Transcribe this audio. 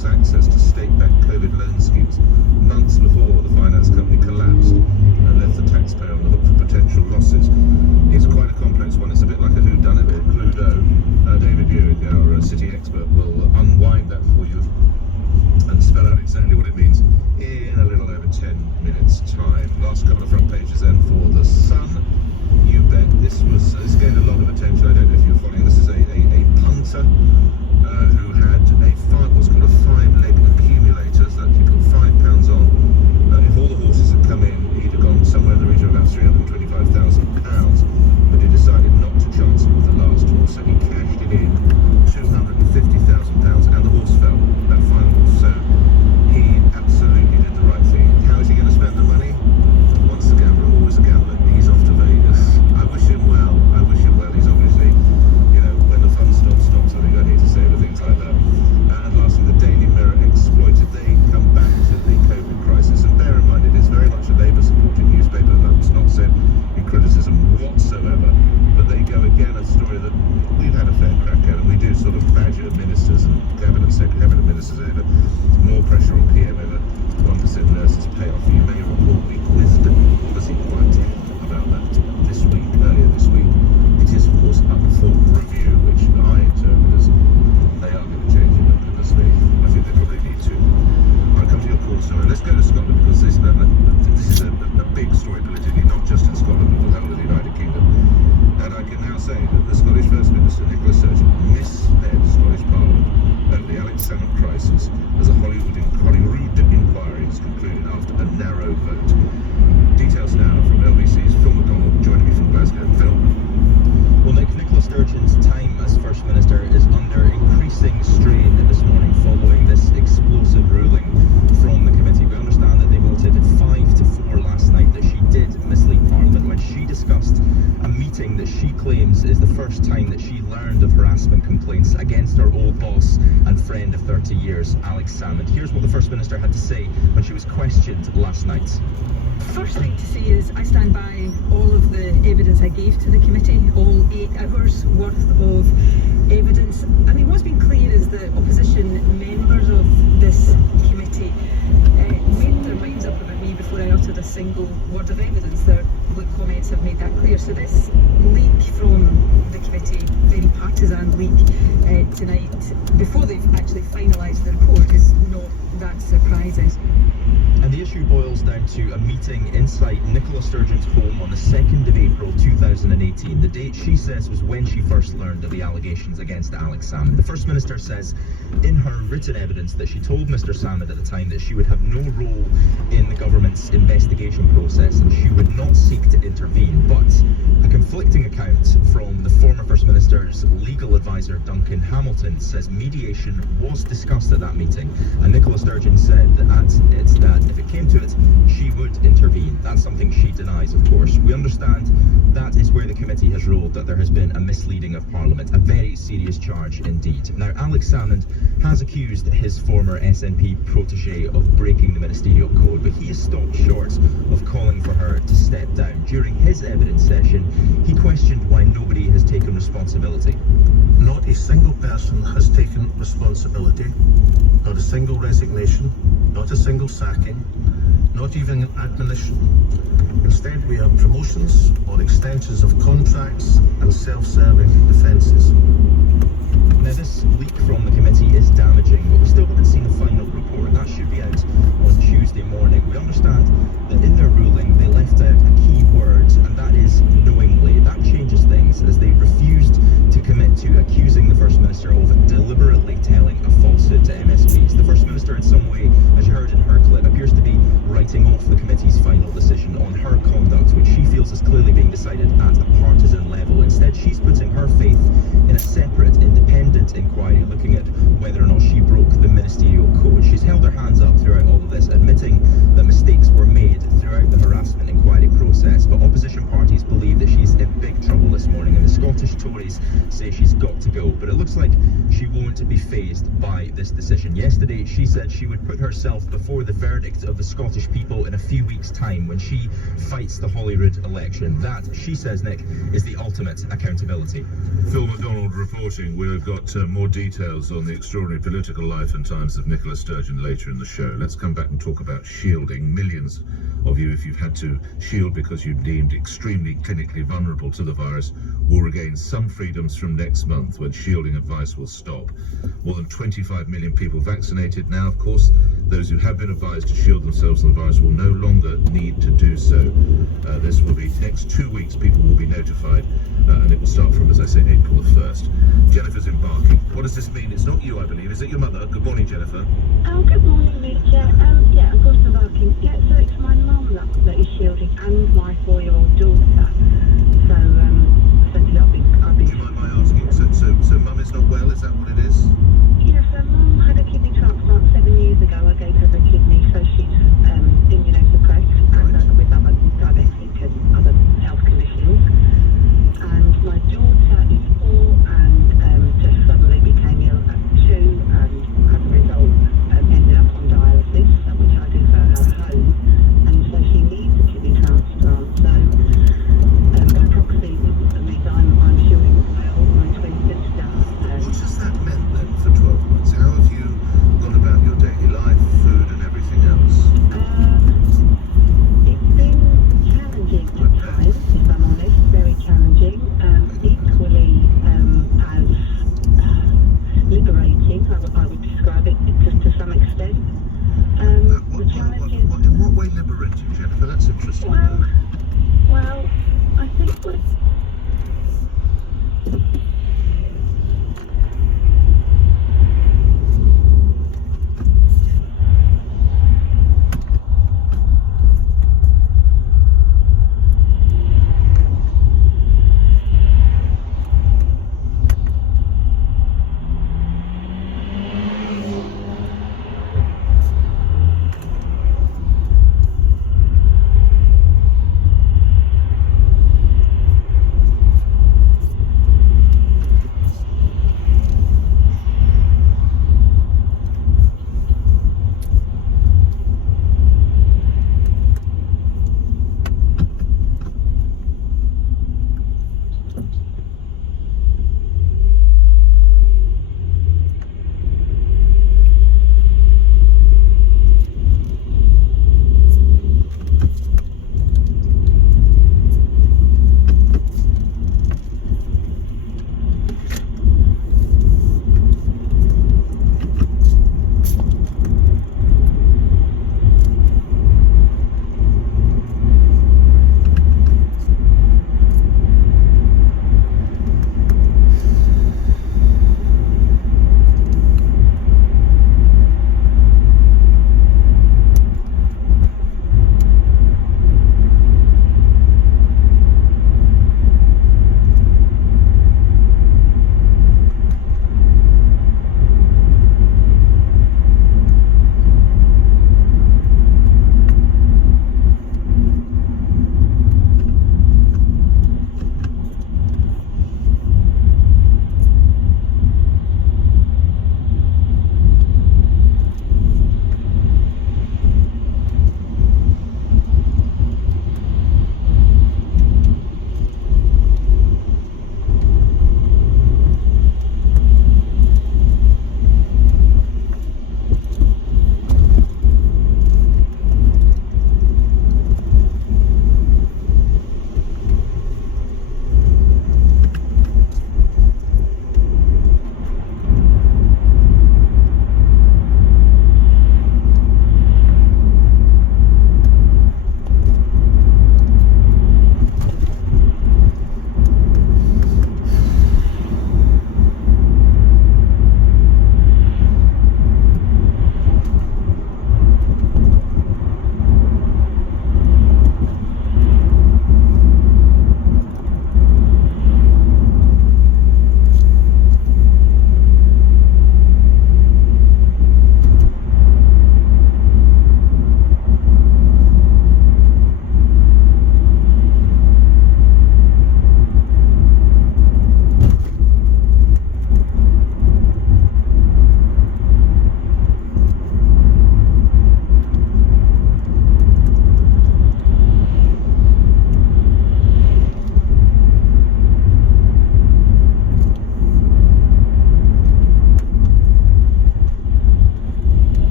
people's access to state-backed COVID loan schemes months before the finance company collapsed and left the taxpayer on the hook for potential losses. It's quite a complex one. It's a bit like a whodunit or a Cluedo. David Buick, our city expert, will unwind that for you and spell out exactly what it means in a little over 10 minutes time. Last couple of front pages then for The Sun. You bet this gained a lot of attention. I don't know if you're following. This is a punter who had what's called a 5-leg accumulator, so that you put £5 on. If all the horses had come in, he'd have gone somewhere in the region of about £325,000, but he decided not to chance it with the last horse, so he cashed it in, £250,000, and the horse fell, that final horse. So he absolutely did the right thing. How is he going to spend the money? Once a gambler, always a gambler. He's off to Vegas. I wish him well. I wish him well. He's obviously, when the fun stops, I think I need to say with things like that. And lastly, the Daily Mirror exploited. They come back to the COVID crisis, and bear in mind it is very much a Labour-supported newspaper, and that's not said in criticism whatsoever. But they go again a story that we've had a fair crack at, and we do sort of badger ministers and cabinet ministers over more pressure on PM over 1% nurses payoff. You may recall we quizzed Lizzie quite about that earlier this week. It is of course up for review, which I interpret as they are going to change it, and goodness me, I think they probably need to. I'll come to your call story. Let's go to Scotland, because this is a big story politically, not just in Scotland but the whole of the United Kingdom. And I can now say that the Scottish First Minister, Nicola Sturgeon, misled Scottish Parliament over the Alex Salmond crisis as a Holyrood inquiry has concluded after a narrow vote. Details now from LBC's Phil McDonald, joining me from Glasgow. Phil. Well, Nicola Sturgeon's time as First Minister is under increasing strain this morning following this explosive ruling from the committee. We understand that they voted 5-4 last night that she did mislead Parliament when she discussed a meeting that she claims is the first time that she learned of harassment complaints against her old boss and friend of 30 years, Alex Salmond. Here's what the First Minister had to say when she was questioned last night. First thing to say is I stand by all of the evidence I gave to the committee, all 8 hours worth of evidence. I mean, what's been clear is that opposition members of this committee made their minds up about me before I uttered a single word of evidence. Their public comments have made that clear. So this leak from the committee, very partisan leak tonight, before they've actually finalised the report, is not that surprising. And the issue boils down to a meeting inside Nicola Sturgeon's home on the 2nd of April 2018. The date, she says, was when she first learned of the allegations against Alex Salmond. The First Minister says in her written evidence that she told Mr Salmond at the time that she would have no role in the government's investigation process and she would not seek to intervene. But a conflicting account from the former First Minister's legal advisor Duncan Hamilton says mediation was discussed at that meeting, and Nicola Sturgeon said that if it came to it, she would intervene. That's something she denies, of course. We understand that is where the committee has ruled that there has been a misleading of Parliament, a very serious charge indeed. Now, Alex Salmond has accused his former SNP protege of breaking the ministerial code, but he has stopped short of calling for her to step down. During his evidence session, he questioned why nobody has taken responsibility. Not a single person has taken responsibility, not a single resignation, not a single sacking, not even an admonition. Instead, we have promotions or extensions of contracts and self-serving defences. Now, this leak from the committee is damaging, but we still haven't seen the final report. That should be out on Tuesday morning. We understand that in their ruling, they left out a key word, and that is knowingly. That changes things, as they refused to commit to accusing the First Minister of deliberately telling a falsehood to MSPs. The First Minister, in some way, as you heard in her clip, appears to be writing off the committee's final decision on her conduct, which she feels is clearly being decided at a partisan level. Instead, she's putting her faith in a separate, independent inquiry looking at whether or not she broke the ministerial code. She's held her hands up throughout all of this, admitting that mistakes were made throughout the harassment inquiry process, but opposition parties believe that she's in big trouble this morning, and the Scottish Tories say she's got to go, but it looks like she won't be fazed by this decision. Yesterday, she said she would put herself before the verdict of the Scottish people in a few weeks' time when she fights the Holyrood election. That, she says, Nick, is the ultimate accountability. Phil McDonald reporting. We've got more details on the extraordinary political life and times of Nicola Sturgeon later in the show. Let's come back and talk about shielding. Millions of you, if you've had to shield because you're deemed extremely clinically vulnerable to the virus, will regain some freedoms from next month when shielding advice will stop. More than 25 million people vaccinated now. Of course, those who have been advised to shield themselves from the virus will no longer need to do so. This will be next 2 weeks. People will be notified, and it will start from, as I say, April the 1st. Jennifer's embarking. What does this mean? It's not you, I believe. Is it your mother? Good morning, Jennifer. Oh, good morning, Richard. Yeah, of course I'm working. Yeah, so it's my mum that is shielding and my 4-year-old daughter. So,